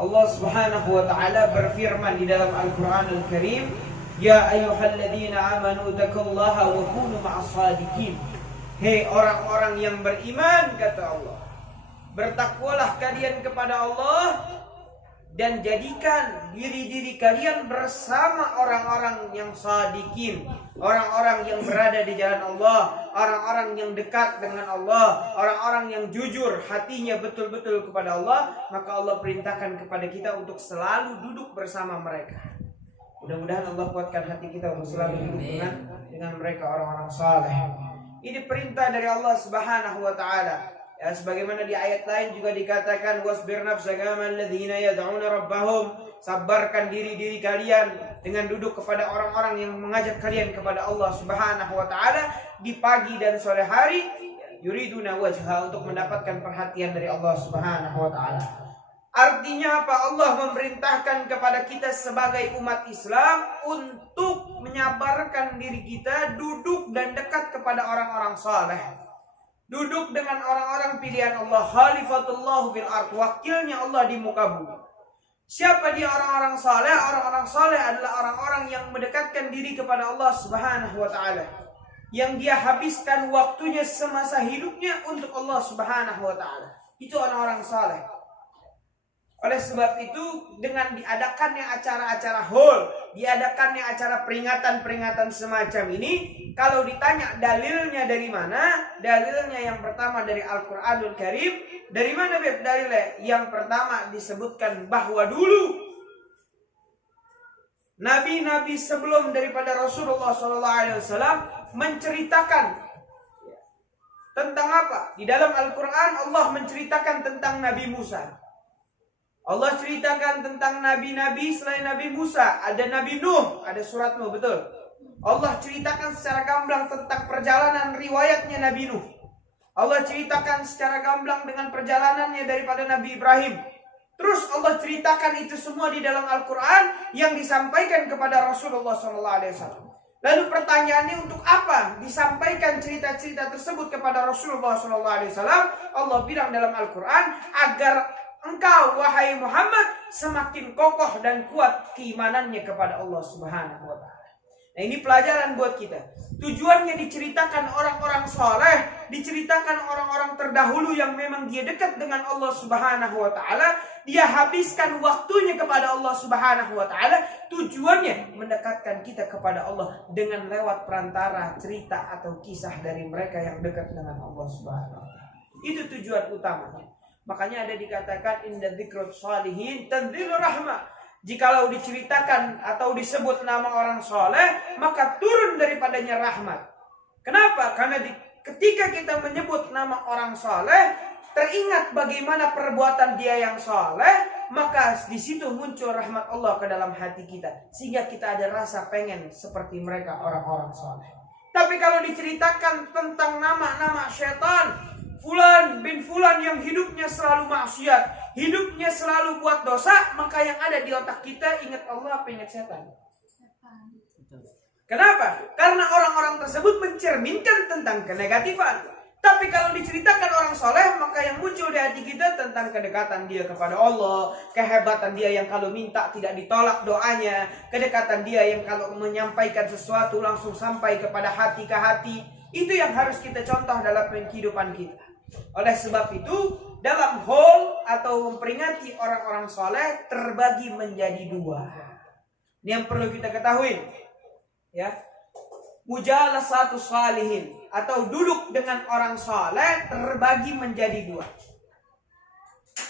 Allah Subhanahu wa taala berfirman di dalam Al-Qur'anul Karim, "Ya ayyuhalladzina amanu taqullaha wa kunu ma'as shadiqin." Hei orang-orang yang beriman, kata Allah, bertakwalah kalian kepada Allah dan jadikan diri-diri kalian bersama orang-orang yang shadiqin, orang-orang yang berada di jalan Allah, orang-orang yang dekat dengan Allah, orang-orang yang jujur hatinya betul-betul kepada Allah. Maka Allah perintahkan kepada kita untuk selalu duduk bersama mereka. Mudah-mudahan Allah kuatkan hati kita untuk selalu duduk dengan mereka, orang-orang saleh. Ini perintah dari Allah Subhanahu wa taala. Ya, sebagaimana di ayat lain juga dikatakan, wasbir nafsaka ma'al ladzina yad'una rabbahum, sabarkan diri-diri kalian dengan duduk kepada orang-orang yang mengajak kalian kepada Allah Subhanahu wa taala di pagi dan sore hari, yuriduna wajha, untuk mendapatkan perhatian dari Allah Subhanahu wa taala. Artinya apa? Allah memerintahkan kepada kita sebagai umat Islam untuk menyabarkan diri kita duduk dan dekat kepada orang-orang saleh. Duduk dengan orang-orang pilihan Allah, khalifatullah fil ardh, wakilnya Allah di muka bumi. Siapa dia orang-orang saleh? Orang-orang saleh adalah orang-orang yang mendekatkan diri kepada Allah Subhanahu wa taala, yang dia habiskan waktunya semasa hidupnya untuk Allah Subhanahu wa taala. Itu orang-orang saleh. Oleh sebab itu, dengan diadakannya acara-acara haul, diadakannya acara peringatan-peringatan semacam ini, kalau ditanya dalilnya dari mana? Dalilnya yang pertama dari Al-Qur'anul Karim. Dari mana Beb dalilnya? Yang pertama disebutkan bahwa dulu nabi-nabi sebelum daripada Rasulullah SAW menceritakan tentang apa? Di dalam Al-Quran Allah menceritakan tentang Nabi Musa. Allah ceritakan tentang nabi-nabi selain Nabi Musa. Ada Nabi Nuh, ada surat Nuh, betul. Allah ceritakan secara gamblang tentang perjalanan riwayatnya Nabi Nuh. Allah ceritakan secara gamblang dengan perjalanannya daripada Nabi Ibrahim. Terus Allah ceritakan itu semua di dalam Al-Quran yang disampaikan kepada Rasulullah SAW. Lalu pertanyaannya, untuk apa disampaikan cerita-cerita tersebut kepada Rasulullah SAW? Allah bilang dalam Al-Quran, agar engkau wahai Muhammad semakin kokoh dan kuat keimanannya kepada Allah Subhanahu wa taala. Nah, ini pelajaran buat kita. Tujuannya diceritakan orang-orang saleh, diceritakan orang-orang terdahulu yang memang dia dekat dengan Allah Subhanahu wa taala, dia habiskan waktunya kepada Allah Subhanahu wa taala. Tujuannya mendekatkan kita kepada Allah dengan lewat perantara cerita atau kisah dari mereka yang dekat dengan Allah Subhanahu wa taala. Itu tujuan utamanya. Makanya ada dikatakan inda dzikrus shalihin tanzilur rahmah. Jikalau diceritakan atau disebut nama orang soleh, maka turun daripadanya rahmat. Kenapa? Karena ketika kita menyebut nama orang soleh, teringat bagaimana perbuatan dia yang soleh, maka di situ muncul rahmat Allah ke dalam hati kita, sehingga kita ada rasa pengen seperti mereka orang-orang soleh. Tapi kalau diceritakan tentang nama-nama syaitan, Fulan bin Fulan yang hidupnya selalu maksiat, hidupnya selalu buat dosa, maka yang ada di otak kita ingat Allah apa ingat setan? Kenapa? Karena orang-orang tersebut mencerminkan tentang kenegatifan. Tapi kalau diceritakan orang soleh, maka yang muncul di hati kita tentang kedekatan dia kepada Allah, kehebatan dia yang kalau minta tidak ditolak doanya, kedekatan dia yang kalau menyampaikan sesuatu langsung sampai kepada hati ke hati. Itu yang harus kita contoh dalam kehidupan kita. Oleh sebab itu, dalam haul atau memperingati orang-orang soleh terbagi menjadi dua. Ini yang perlu kita ketahui, ya. Mujalasatus shalihin atau duduk dengan orang soleh terbagi menjadi dua.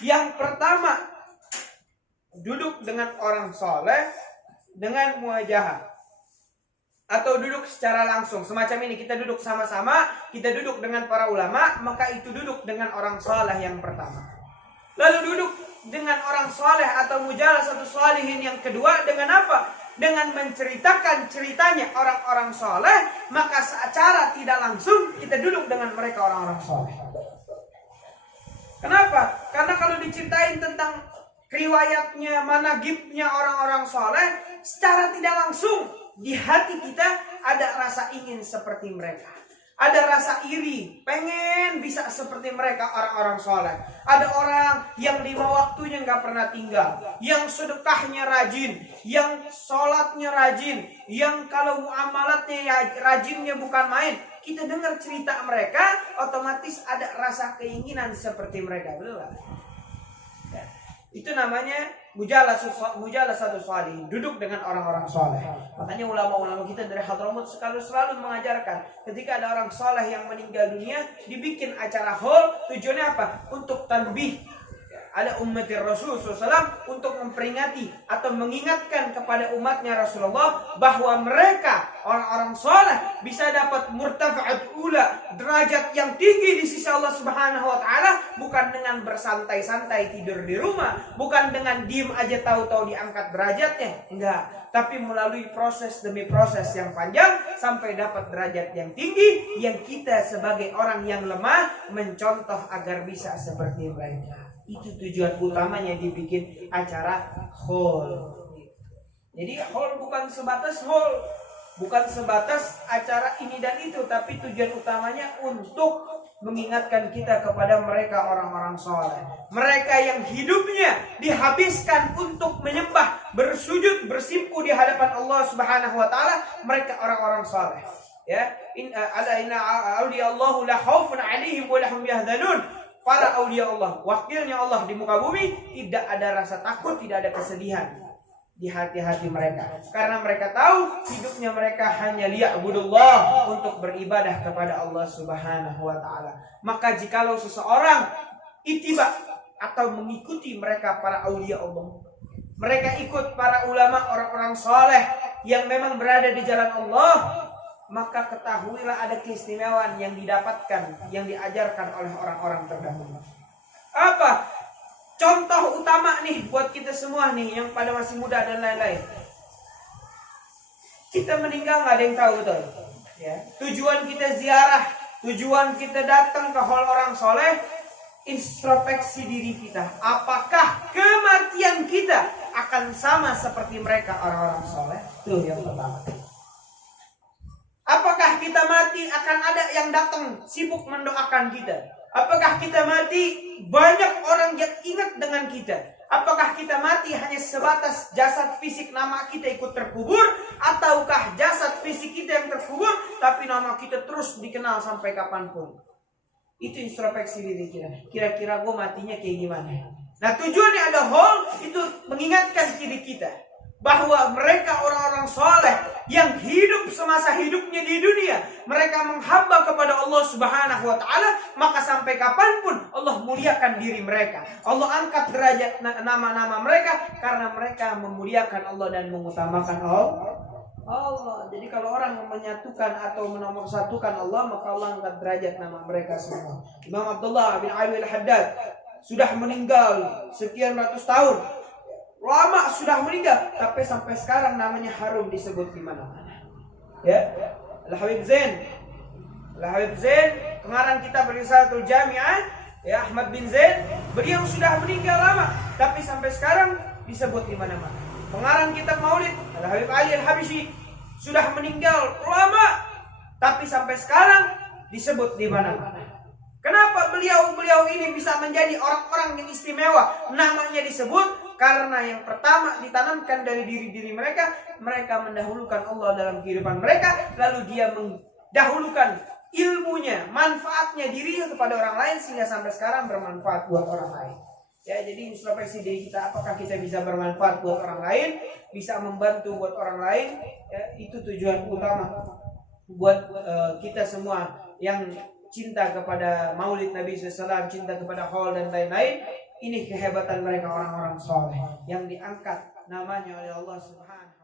Yang pertama, duduk dengan orang soleh dengan muwajahah atau duduk secara langsung. Semacam ini, kita duduk sama-sama, kita duduk dengan para ulama, maka itu duduk dengan orang soleh yang pertama. Lalu duduk dengan orang soleh atau mujalasatus shalihin yang kedua dengan apa? Dengan menceritakan ceritanya orang-orang soleh, maka secara tidak langsung kita duduk dengan mereka orang-orang soleh. Kenapa? Karena kalau diceritain tentang riwayatnya, managibnya orang-orang soleh, secara tidak langsung di hati kita ada rasa ingin seperti mereka. Ada rasa iri, pengen bisa seperti mereka orang-orang soleh. Ada orang yang 5 waktunya nggak pernah tinggal, yang sedekahnya rajin, yang sholatnya rajin, yang kalau muamalatnya ya rajinnya bukan main. Kita dengar cerita mereka, otomatis ada rasa keinginan seperti mereka, betul? Ya. Itu namanya mujalasatus shalihin, duduk dengan orang-orang soleh. Makanya ulama-ulama kita dari Hadramut selalu mengajarkan, ketika ada orang soleh yang meninggal dunia, dibikin acara haul. Tujuannya apa? Untuk tanbih ada umatir Rasul SAW, untuk memperingati atau mengingatkan kepada umatnya Rasulullah bahwa mereka orang-orang soleh bisa dapat murtafa'at ula, derajat yang tinggi di sisi Allah Subhanahu wa taala, bukan dengan bersantai-santai tidur di rumah, bukan dengan diem aja tahu-tahu diangkat derajatnya, enggak, tapi melalui proses demi proses yang panjang sampai dapat derajat yang tinggi yang kita sebagai orang yang lemah mencontoh agar bisa seperti mereka. Itu tujuan utamanya dibikin acara haul. Jadi haul bukan sebatas haul, bukan sebatas acara ini dan itu, tapi tujuan utamanya untuk mengingatkan kita kepada mereka orang-orang soleh. Mereka yang hidupnya dihabiskan untuk menyembah, bersujud, bersimpu di hadapan Allah Subhanahu wa taala, mereka orang-orang soleh. Ya, inna awliyallahu la khaufun 'alaihim wa lahum yahzanun. Para aulia Allah, wakilnya Allah di muka bumi, tidak ada rasa takut, tidak ada kesedihan di hati-hati mereka, karena mereka tahu hidupnya mereka hanya liya'budullah, untuk beribadah kepada Allah Subhanahu wa taala. Maka jikalau seseorang ittiba atau mengikuti mereka para aulia Allah, mereka ikut para ulama, orang-orang soleh yang memang berada di jalan Allah, maka ketahuilah ada keistimewaan yang didapatkan, yang diajarkan oleh orang-orang terdahulu. Apa? Contoh utama nih buat kita semua nih yang pada masih muda dan lain-lain. Kita meninggal nggak ada yang tahu, betul? Ya. Tujuan kita ziarah, tujuan kita datang ke hall orang soleh, introspeksi diri kita. Apakah kematian kita akan sama seperti mereka orang-orang soleh? Itu yang pertama. Apakah kita mati akan ada yang datang sibuk mendoakan kita? Apakah kita mati banyak orang yang ingat dengan kita? Apakah kita mati hanya sebatas jasad fisik nama kita ikut terkubur? Ataukah jasad fisik kita yang terkubur tapi nama kita terus dikenal sampai kapanpun? Itu introspeksi diri kita. Kira-kira gue matinya kayak gimana? Nah, tujuannya ada haul itu mengingatkan diri kita bahwa mereka orang-orang soleh yang hidup semasa hidupnya di dunia, mereka menghamba kepada Allah Subhanahu wa taala, maka sampai kapanpun Allah muliakan diri mereka. Allah angkat derajat nama-nama mereka karena mereka memuliakan Allah dan mengutamakan Allah. Jadi kalau orang menyatukan atau menomorsatukan Allah, maka Allah angkat derajat nama mereka semua. Imam Abdullah bin Ali al-Haddad sudah meninggal sekian ratus tahun, lama sudah meninggal, tapi sampai sekarang namanya harum disebut di mana-mana. Ya, Al-Habib Zain, pengarang kitab Risalatul Jami'ah, ya, Ahmad bin Zain, beliau sudah meninggal lama, tapi sampai sekarang disebut di mana-mana. Pengarang kitab Maulid, Al-Habib Ali Al-Habsyi, sudah meninggal lama, tapi sampai sekarang disebut di mana-mana. Kenapa beliau ini bisa menjadi orang-orang yang istimewa? Namanya disebut karena yang pertama ditanamkan dari diri mereka, mereka mendahulukan Allah dalam kehidupan mereka, lalu dia mendahulukan ilmunya, manfaatnya dirinya kepada orang lain sehingga sampai sekarang bermanfaat buat orang lain. Ya, jadi introspeksi diri kita, apakah kita bisa bermanfaat buat orang lain, bisa membantu buat orang lain, ya, itu tujuan utama buat kita semua yang cinta kepada Maulid Nabi SAW, cinta kepada haul dan lain-lain. Ini kehebatan mereka orang-orang soleh yang diangkat namanya oleh Allah Subhanahu.